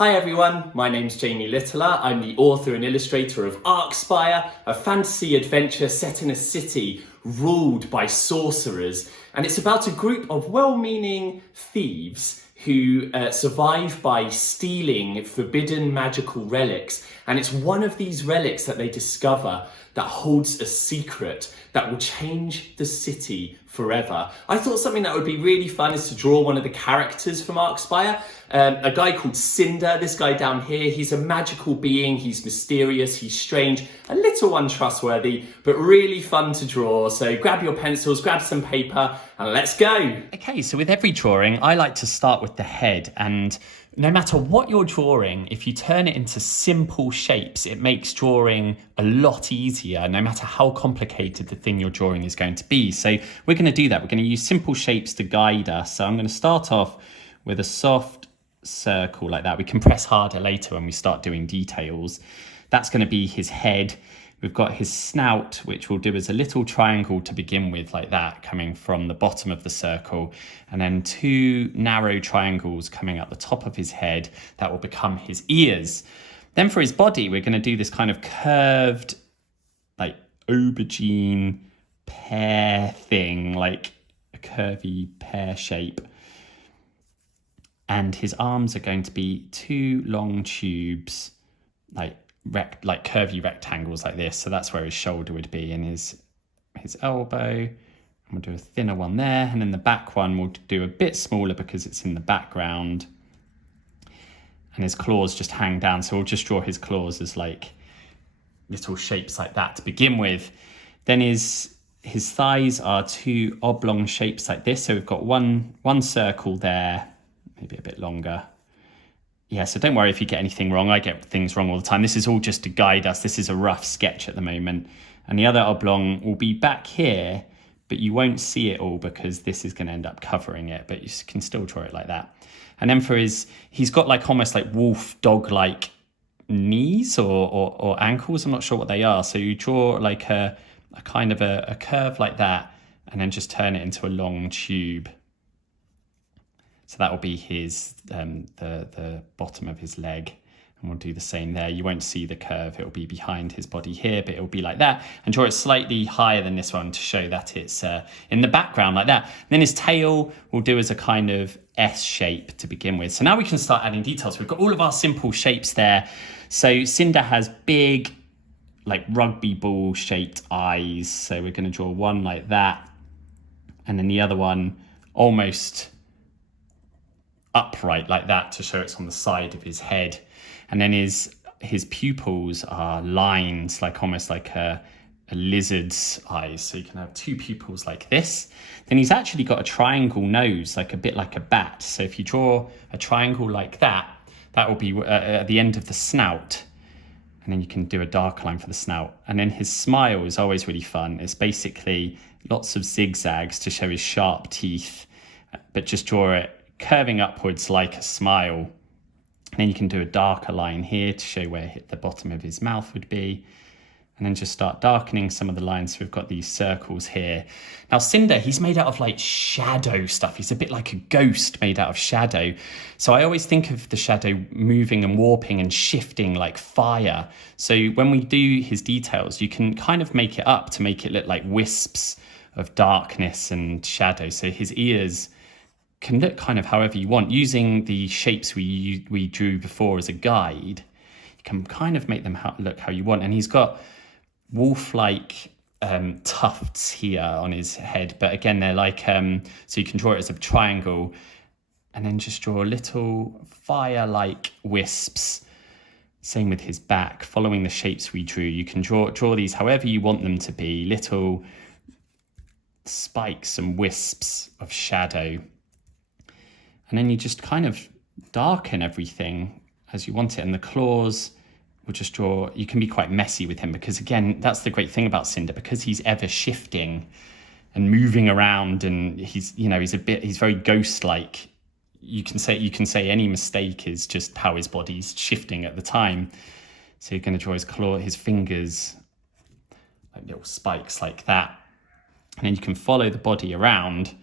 Hi everyone, my name's Jamie Littler. I'm the author and illustrator of Arc Spire, a fantasy adventure set in a city ruled by sorcerers. And it's about a group of well-meaning thieves who survive by stealing forbidden magical relics. And it's one of these relics that they discover that holds a secret that will change the city forever. I thought something that would be really fun is to draw one of the characters from Arkspire. A guy called Cinder, this guy down here, he's a magical being, he's mysterious, he's strange, a little untrustworthy, but really fun to draw. So grab your pencils, grab some paper, and let's go. Okay, so with every drawing, I like to start with the head, and no matter what you're drawing, if you turn it into simple shapes, it makes drawing a lot easier, no matter how complicated the thing you're drawing is going to be. So we're going to do that. We're going to use simple shapes to guide us. So I'm going to start off with a soft circle like that. We can press harder later when we start doing details. That's going to be his head. We've got his snout, which we'll do as a little triangle to begin with, like that, coming from the bottom of the circle. And then two narrow triangles coming up the top of his head. That will become his ears. Then for his body, we're going to do this kind of curved, like aubergine pear thing, like a curvy pear shape. And his arms are going to be two long tubes, like curvy rectangles like this. So that's where his shoulder would be, and his elbow. And we'll do a thinner one there, and then the back one we'll do a bit smaller because it's in the background. And his claws just hang down, so we'll just draw his claws as like little shapes like that to begin with. Then his thighs are two oblong shapes like this. So we've got one circle there, maybe a bit longer. Yeah, so don't worry if you get anything wrong. I get things wrong all the time. This is all just to guide us. This is a rough sketch at the moment. And the other oblong will be back here, but you won't see it all because this is going to end up covering it, but you can still draw it like that. And then for he's got like almost like wolf dog-like knees or ankles. I'm not sure what they are. So you draw like a kind of a curve like that, and then just turn it into a long tube. So that will be his the bottom of his leg, and we'll do the same there. You won't see the curve; it will be behind his body here, but it will be like that. And draw it slightly higher than this one to show that it's in the background like that. And then his tail we'll do as a kind of S shape to begin with. So now we can start adding details. We've got all of our simple shapes there. So Cinder has big, like rugby ball shaped eyes. So we're going to draw one like that, and then the other one almost upright like that to show it's on the side of his head. And then his pupils are lines, like almost like a lizard's eyes. So you can have two pupils like this. Then he's actually got a triangle nose, like a bit like a bat. So if you draw a triangle like that, that will be at the end of the snout. And then you can do a dark line for the snout. And then his smile is always really fun. It's basically lots of zigzags to show his sharp teeth, but just draw it curving upwards like a smile. And then you can do a darker line here to show where the bottom of his mouth would be. And then just start darkening some of the lines. So we've got these circles here. Now Cinder, he's made out of like shadow stuff. He's a bit like a ghost made out of shadow. So I always think of the shadow moving and warping and shifting like fire. So when we do his details, you can kind of make it up to make it look like wisps of darkness and shadow. So his ears can look kind of however you want. Using the shapes we drew before as a guide, you can kind of make them look how you want. And he's got wolf-like tufts here on his head, but again, they're like, so you can draw it as a triangle, and then just draw little fire-like wisps. Same with his back, following the shapes we drew. You can draw these however you want them to be, little spikes and wisps of shadow. And then you just kind of darken everything as you want it. And the claws will just draw, you can be quite messy with him because again, that's the great thing about Cinder, because he's ever shifting and moving around, and he's very ghost-like. You can say any mistake is just how his body's shifting at the time. So you're going to draw his fingers, like little spikes like that. And then you can follow the body around.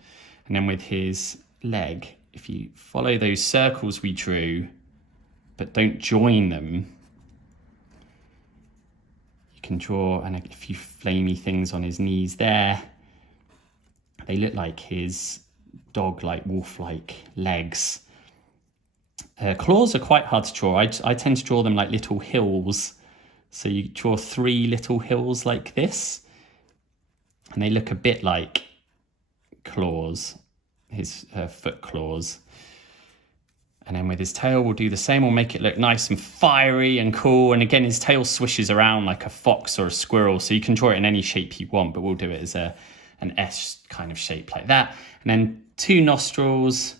And then with his leg, if you follow those circles we drew, but don't join them. You can draw a few flamey things on his knees there. They look like his dog-like, wolf-like legs. Claws are quite hard to draw. I tend to draw them like little hills. So you draw 3 little hills like this. And they look a bit like claws, his foot claws. And then with his tail, we'll do the same. We'll make it look nice and fiery and cool. And again, his tail swishes around like a fox or a squirrel. So you can draw it in any shape you want, but we'll do it as an S kind of shape like that. And then 2 nostrils.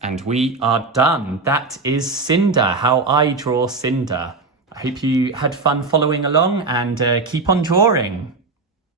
And we are done. That is Cinder, how I draw Cinder. I hope you had fun following along and keep on drawing.